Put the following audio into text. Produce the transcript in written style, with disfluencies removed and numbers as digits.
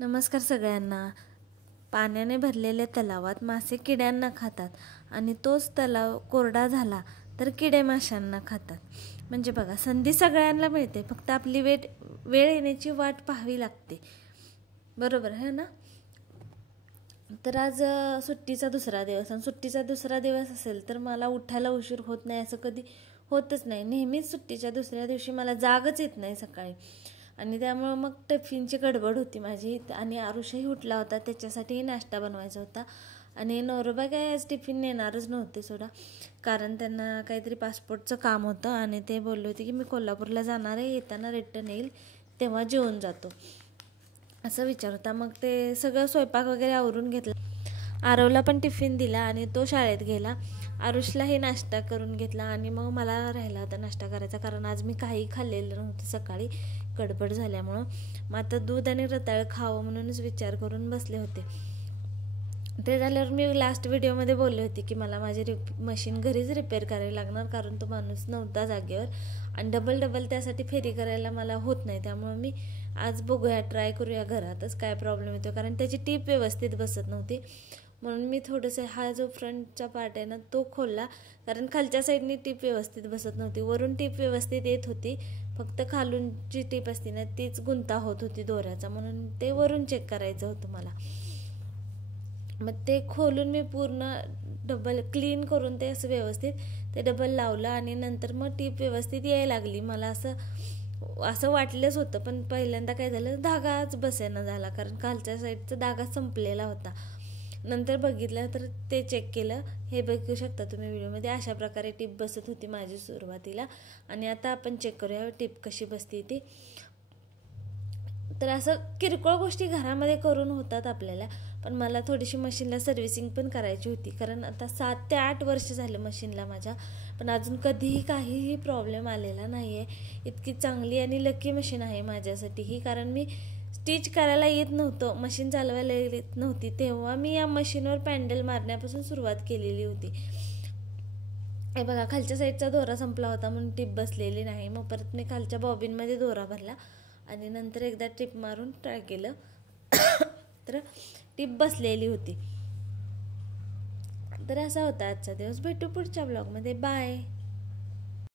नमस्कार सगळ्यांना. पाण्याने भरलेल्या तलावात मासे किड्यांना खातात आणि तोच तलाव कोरडा झाला तर किडे माशांना खातात. म्हणजे बघा, संधी सगळ्यांना मिळते, फक्त आपली वेळ येण्याची वाट पाहावी लागते. बरोबर आहे ना? तर आज सुट्टीचा दुसरा दिवस, आणि सुट्टीचा दुसरा दिवस असेल तर मला उठायला उशीर होत नाही असं कधी होतच नाही. नेहमीच सुट्टीच्या दुसऱ्या दिवशी मला जागच येत नाही सकाळी, आणि त्यामुळं मग टिफिनची गडबड होती माझी. आणि आरुषही उठला होता, त्याच्यासाठीही नाश्ता बनवायचा होता. आणि नवरोबा काय आज टिफिन नेणारच नव्हते सोडा, कारण त्यांना काहीतरी पासपोर्टचं काम होतं आणि ते बोलले होते की मी कोल्हापूरला जाणार आहे, येताना रिटर्न येईल, तेव्हा जेवून जातो असं विचार होता. मग ते सगळं स्वयंपाक वगैरे आवरून घेतला. आरवला पण टिफिन दिला आणि तो शाळेत गेला. आरुषलाही नाश्ता करून घेतला आणि मग मला राहिला होता नाश्ता करायचा, कारण आज मी काही खाल्लेलं नव्हतं सकाळी गडबड झाल्यामुळं. मग आता दूध आणि रताळ खावं म्हणूनच विचार करून बसले होते. ते झाल्यावर मी लास्ट व्हिडिओमध्ये बोलले होते की मला माझी मशीन घरीच रिपेअर करायला लागणार, कारण तो माणूस नव्हता जागेवर आणि डबल त्यासाठी फेरी करायला मला होत नाही. त्यामुळे मी आज बघूया, ट्राय करूया घरातच काय प्रॉब्लेम येतो, कारण त्याची टीप व्यवस्थित बसत नव्हती. म्हणून मी थोडंसं हा जो फ्रंटचा पार्ट आहे ना तो खोलला, कारण खालच्या साईडनी टीप व्यवस्थित बसत नव्हती. वरून टीप व्यवस्थित येत होती, फक्त खालून जी टीप असते ना तीच गुंता होत होती दोऱ्याचा, म्हणून ते वरून चेक करायचं होतं मला. मग ते खोलून मी पूर्ण डबल क्लीन करून ते असं व्यवस्थित ते डबल लावलं आणि नंतर मग टीप व्यवस्थित यायला लागली. मला असं वाटलंच होतं, पण पहिल्यांदा काय झालं, धागाच बसेना झाला, कारण खालच्या साईडचा धागा संपलेला होता. नंतर बघितलं तर ते चेक केलं, हे बघू शकता तुम्ही व्हिडिओमध्ये. अशा प्रकारे टीप बसत होती माझी सुरुवातीला, आणि आता आपण चेक करूया टीप कशी बसते ती. तर असं किरकोळ गोष्टी घरामध्ये करून होतात आपल्याला, पण मला थोडीशी मशीनला सर्व्हिसिंग पण करायची होती, कारण आता 7 ते 8 वर्ष झालं मशीनला माझ्या, पण अजून कधीही काहीही प्रॉब्लेम आलेला नाही आहे. इतकी चांगली आणि लकी मशीन आहे माझ्यासाठी ही, कारण मी स्टिच करायला येत नव्हतं, मशीन चालवायला येत नव्हती, तेव्हा मी या मशीनवर पॅन्डल मारण्यापासून सुरुवात केलेली होती. हे बघा, खालच्या साईडचा दोरा संपला होता म्हणून टीप बसलेली नाही. मग परत मी खालच्या बॉबिनमध्ये दोरा भरला आणि नंतर एकदा टीप मारून ट्राय केलं तर टीप बसलेली होती. तर असा होता आजचा दिवस. भेटू पुढच्या ब्लॉगमध्ये. बाय.